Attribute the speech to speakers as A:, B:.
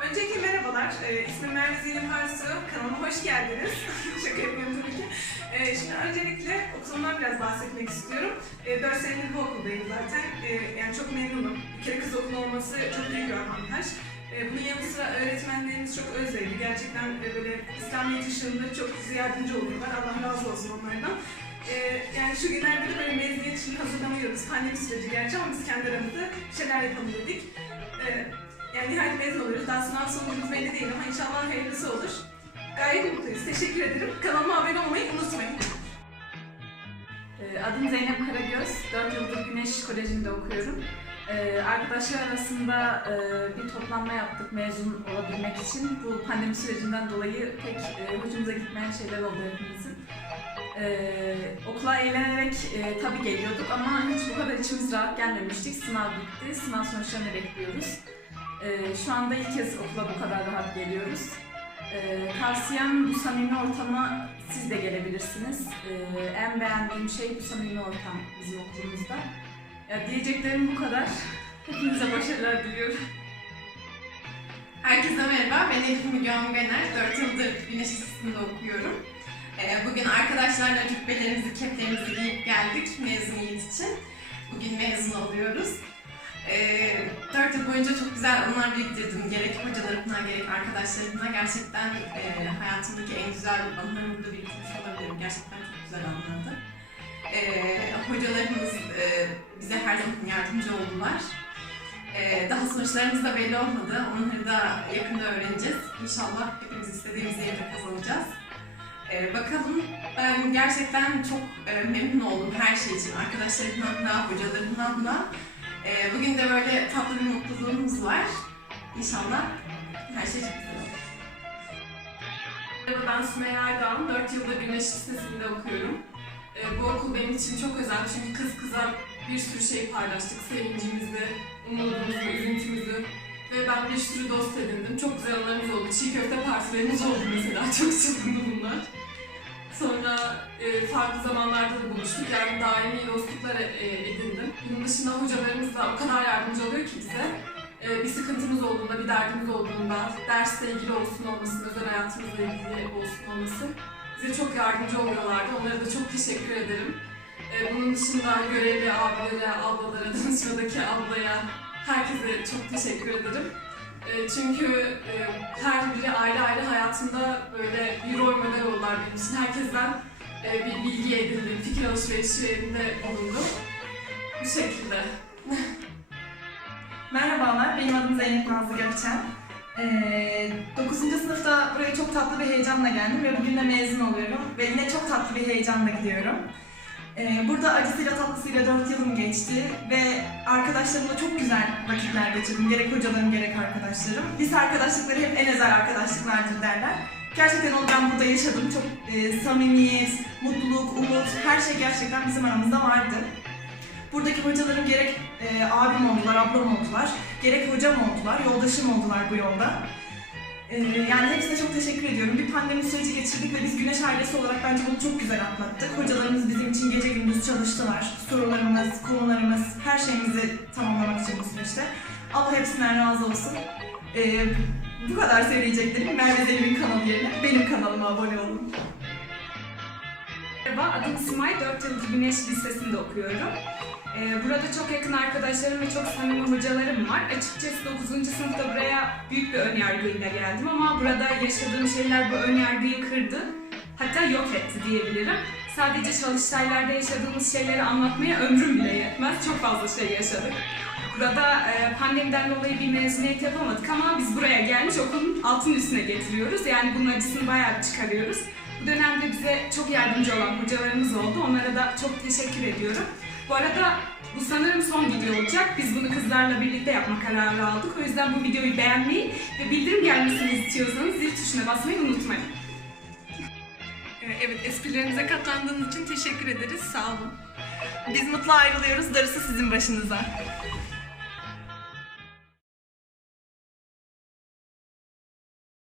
A: Öncelikle merhabalar. Ee, ismim Merve Zeynep Harsu. Kanalıma hoş geldiniz. Şaka yapıyorum tabii ki. Ee, şimdi öncelikle okulumdan biraz bahsetmek istiyorum. Ee, 4 senedir bu okuldayım zaten. Ee, yani çok memnunum. Bir kere kız okulu olması çok büyük bir avantaj. Ee, bunun yanı sıra öğretmenlerimiz çok özverili. Gerçekten e, böyle İslamiyet ışığında çok bize yardımcı oluyorlar. Allah razı olsun onlardan. Ee, yani şu günlerde de böyle mezuniyet için hazırlanıyoruz. Pandemi süreci gerçi ama biz kendi aramızda şeyler yapalım dedik. Ee, yani nihayet mezun oluyoruz. Daha sınav sonucumuz belli değil ama inşallah hayırlısı olur. Gayet mutluyuz. Teşekkür ederim. Kanalıma abone olmayı unutmayın.
B: Ee, Adım Zeynep Karagöz. 4 yıldır Güneş Koleji'nde okuyorum. Ee, Arkadaşlar arasında e, bir toplanma yaptık mezun olabilmek için. Bu pandemi sürecinden dolayı pek e, hoşumuza gitmeyen şeyler oldu hepimizin. Ee, okula eğlenerek e, tabii geliyorduk ama hiç bu kadar içimiz rahat gelmemiştik. Sınav bitti, sınav sonuçlarını bekliyoruz. Ee, şu anda ilk kez okula bu kadar rahat geliyoruz. Ee, tavsiyem bu samimi ortama siz de gelebilirsiniz. Ee, en beğendiğim şey bu samimi ortam bizim okulumuzda. Ya diyeceklerim bu kadar. Hepinize başarılar diliyorum.
C: Herkese merhaba, ben Elif Müge Gener. 4 yıldır Güneş Lisesi'nde okuyorum. Ee, Bugün arkadaşlarla cübbelerimizi, keplerimizi giyip geldik mezuniyet için. Bugün mezun oluyoruz. 4 yıl boyunca çok güzel anılar biriktirdim. Gerek hocalarımla, gerek arkadaşlarımla. Gerçekten e, hayatımdaki en güzel anılarımı burada biriktirmiş olabilirim. Gerçekten çok güzel anlardı. Ee, Hocalarımız e, bize her zaman yardımcı oldular. Ee, daha sonuçlarımız da belli olmadı. Onları da yakında öğreneceğiz. İnşallah hepimiz istediğimiz yeri de kazanacağız. Ee, bakalım ben gerçekten çok e, memnun oldum her şey için. Arkadaşlarımdan da, hocalarımdan da. Ee, bugün de böyle tatlı bir mutluluğumuz var. İnşallah her şey çok güzel olur.
D: Merhaba ben Sümeyye Erdoğan. 4 yıldır Güneş Lisesi'nde okuyorum. Bu okul benim için çok özel çünkü kız kıza bir sürü şey paylaştık. Sevincimizi, umudumuzu, üzüntümüzü. Ve ben bir sürü dost edindim. Çok güzel anılarımız oldu. Çiğ köfte partilerimiz oldu mesela. Çok çılgındı bunlar. Sonra e, farklı zamanlarda da buluştuk. Yani daimi dostluklar e, edindim. Bunun dışında hocalarımız da o kadar yardımcı oluyor ki bize. E, bir sıkıntımız olduğunda, bir derdimiz olduğunda, dersle ilgili olsun olmasın, özel hayatımızla ilgili olsun olmasın bize çok yardımcı oluyorlardı. Onlara da çok teşekkür ederim. E, bunun dışında görevli abilere, ablalara, danışmadaki ablaya, herkese çok teşekkür ederim. E, çünkü e, her biri ayrı ayrı hayatımda böyle bir rol model oldular benim için. Herkesten e, bir bilgi edindim, fikir alışverişlerinde bulundum. Bu şekilde.
E: Merhabalar, benim adım Zeynep Nazlı Gökçen. Ee, 9. sınıfta buraya çok tatlı bir heyecanla geldim ve bugün de mezun oluyorum. Ve yine çok tatlı bir heyecanla gidiyorum. Ee, burada acısıyla tatlısıyla 4 yılım geçti ve arkadaşlarımla çok güzel vakitler geçirdim. Gerek hocalarım gerek arkadaşlarım. Lise arkadaşlıkları hep en özel arkadaşlıklardır derler. Gerçekten onu ben burada yaşadım. Çok e, samimiyet, mutluluk, umut, her şey gerçekten bizim aramızda vardı. Buradaki hocalarım gerek e, abim oldular, ablam oldular, gerek hocam oldular, yoldaşım oldular bu yolda. E, yani hepsine çok teşekkür ediyorum. Bir pandemi süreci geçirdik ve biz Güneş ailesi olarak bence bunu çok güzel atlattık. Hocalarımız bizim için gece gündüz çalıştılar. Sorularımız, konularımız, her şeyimizi tamamlamak için bu süreçte. Allah hepsinden razı olsun. E, bu kadar söyleyeceklerim. Merve Zeynep'in kanalı yerine benim kanalıma abone olun.
F: Merhaba, adım Simay. 4 yıldır Güneş Lisesi'nde okuyorum. Ee, burada çok yakın arkadaşlarım ve çok samimi hocalarım var. Açıkçası 9. sınıfta buraya büyük bir önyargıyla geldim ama burada yaşadığım şeyler bu önyargıyı kırdı. Hatta yok etti diyebilirim. Sadece çalıştaylarda yaşadığımız şeyleri anlatmaya ömrüm bile yetmez. Çok fazla şey yaşadık. Burada e, pandemiden dolayı bir mezuniyet yapamadık ama biz buraya gelmiş okulun altın üstüne getiriyoruz. Yani bunun acısını bayağı çıkarıyoruz. Bize çok yardımcı olan hocalarımız oldu. Onlara da çok teşekkür ediyorum. Bu arada bu sanırım son video olacak. Biz bunu kızlarla birlikte yapma kararı aldık. O yüzden bu videoyu beğenmeyi ve bildirim gelmesini istiyorsanız zil tuşuna basmayı unutmayın.
A: Evet, esprilerimize katlandığınız için teşekkür ederiz. Sağ olun.
E: Biz mutlu ayrılıyoruz. Darısı sizin başınıza.